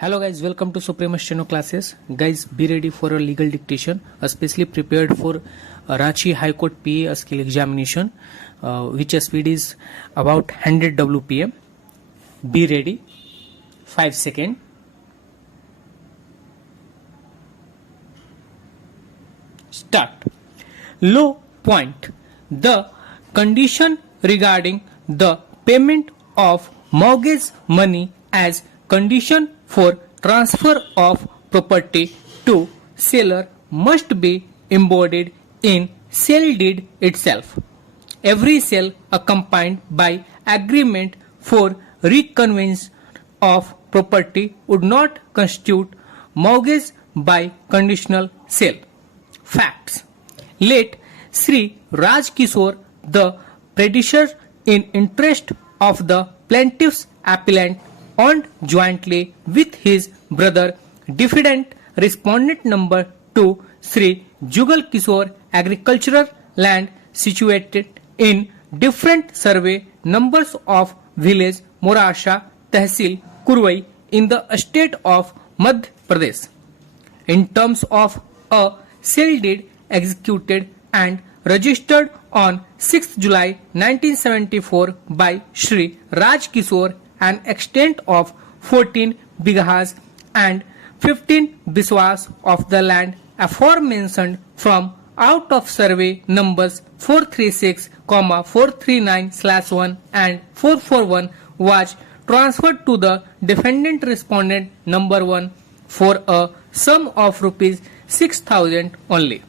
Hello guys, welcome to Suprema Steno classes. Guys, be ready for a legal dictation, especially prepared for Ranchi High Court PA skill examination, which speed is about 100 WPM. Be ready. 5 seconds. Start. Low point. The condition regarding the payment of mortgage money as condition for transfer of property to seller must be embodied in sale deed itself. Every sale accompanied by agreement for reconveyance of property would not constitute mortgage by conditional sale. Facts. Let Sri Raj Kishore, the predecessor in interest of the plaintiff's appellant, owned jointly with his brother defendant respondent number 2 Sri Jugal Kishore agricultural land situated in different survey numbers of village Morasha Tehsil Kurwai in the state of Madhya Pradesh in terms of a sale deed executed and registered on 6 July 1974 by Sri Raj Kishore, an extent of 14 bighas and 15 biswas of the land aforementioned from out of survey numbers 436, 439/1 and 441 was transferred to the defendant respondent number 1 for a sum of rupees 6,000 only.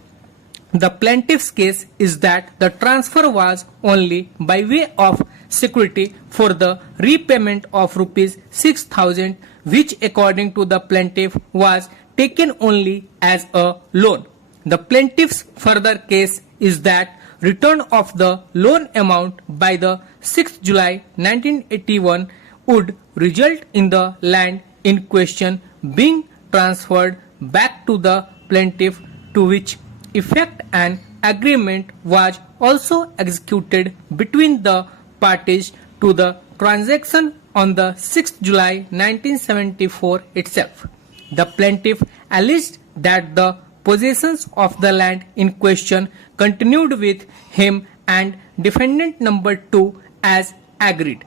The plaintiff's case is that the transfer was only by way of security for the repayment of rupees 6,000, which according to the plaintiff was taken only as a loan. The plaintiff's further case is that return of the loan amount by the 6th July 1981 would result in the land in question being transferred back to the plaintiff, to which effect an agreement was also executed between the parties to the transaction on the 6th July 1974 itself. The plaintiff alleged that the possessions of the land in question continued with him and defendant number 2 as agreed.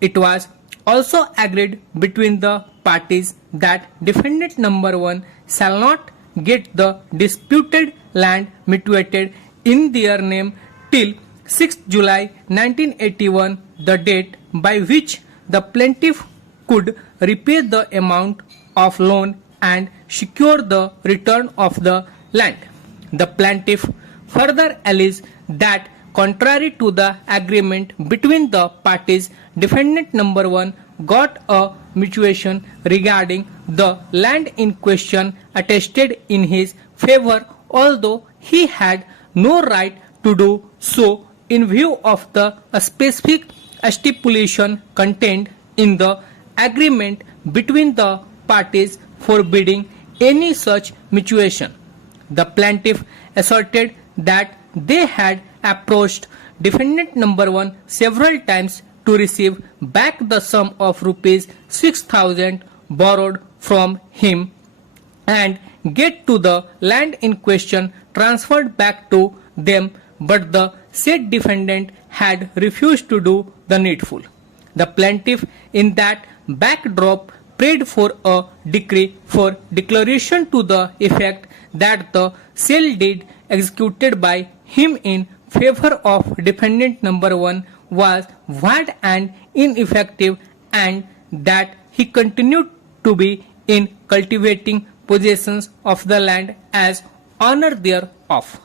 It was also agreed between the parties that defendant number 1 shall not get the disputed land mitigated in their name till 6th July 1981, the date by which the plaintiff could repay the amount of loan and secure the return of the land. The plaintiff further alleged that contrary to the agreement between the parties, defendant number 1 got a mutation regarding the land in question attested in his favor, although he had no right to do so in view of the specific stipulation contained in the agreement between the parties forbidding any such mutation. The plaintiff asserted that they had approached defendant number 1 several times to receive back the sum of rupees 6,000 borrowed from him and get to the land in question transferred back to them, but the said defendant had refused to do the needful. The plaintiff in that backdrop prayed for a decree for declaration to the effect that the sale deed executed by him in favor of defendant number 1 was void and ineffective, and that he continued to be in cultivating possessions of the land as owner thereof.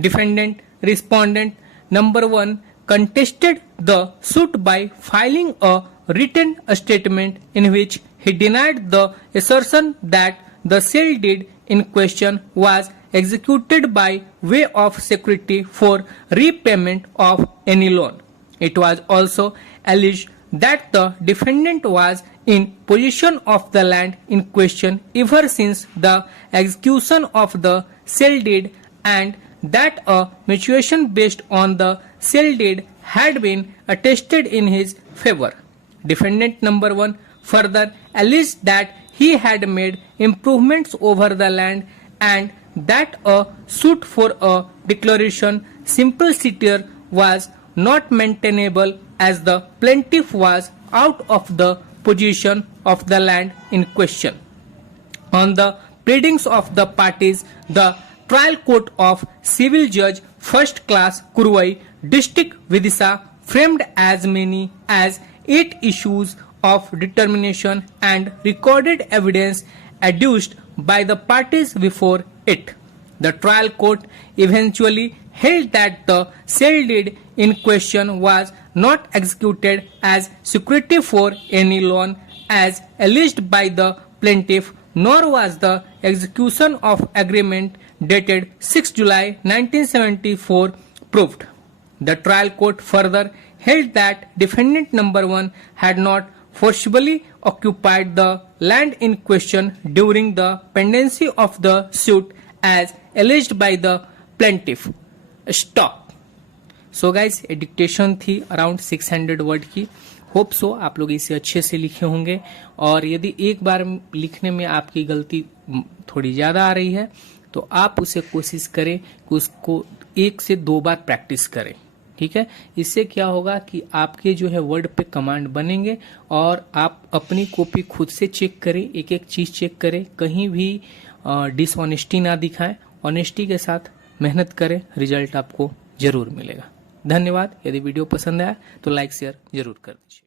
Defendant respondent number 1 contested the suit by filing a written statement in which he denied the assertion that the sale deed in question was executed by way of security for repayment of any loan. It was also alleged that the defendant was in possession of the land in question ever since the execution of the sale deed, and that a mutation based on the sale deed had been attested in his favor. Defendant number 1 further alleged that he had made improvements over the land and that a suit for a declaration simpliciter was not maintainable as the plaintiff was out of the possession of the land in question. On the pleadings of the parties, the trial court of civil judge first class Kurwai, district Vidisha, framed as many as 8 issues of determination and recorded evidence adduced by the parties before it. The trial court eventually held that the sale deed in question was not executed as security for any loan as alleged by the plaintiff, nor was the execution of agreement dated 6 July 1974 proved. The trial court further held that defendant number 1 had not forcibly occupied the land in question during the pendency of the suit as alleged by the plaintiff. Stop. So guys ये dictation थी around 600 word की. Hope so आप लोग इसे अच्छे से लिखे होंगे, और यदि एक बार लिखने में आपकी गलती थोड़ी ज्यादा आ रही है तो आप उसे कोशिश करें कि उसको 1 से 2 बार प्रैक्टिस करें. ठीक है, इससे क्या होगा कि आपके जो है वर्ड पे कमांड बनेंगे और आप अपनी कॉपी खुद से चेक करें, एक एक चीज चेक करें, कहीं भी डिसऑनेस्टी ना दिखाएं, ऑनेस्टी के साथ मेहनत करें, रिजल्ट आपको जरूर मिलेगा. धन्यवाद. यदि वीडियो पसंद आया तो लाइक शेयर जरूर कर दीजिए.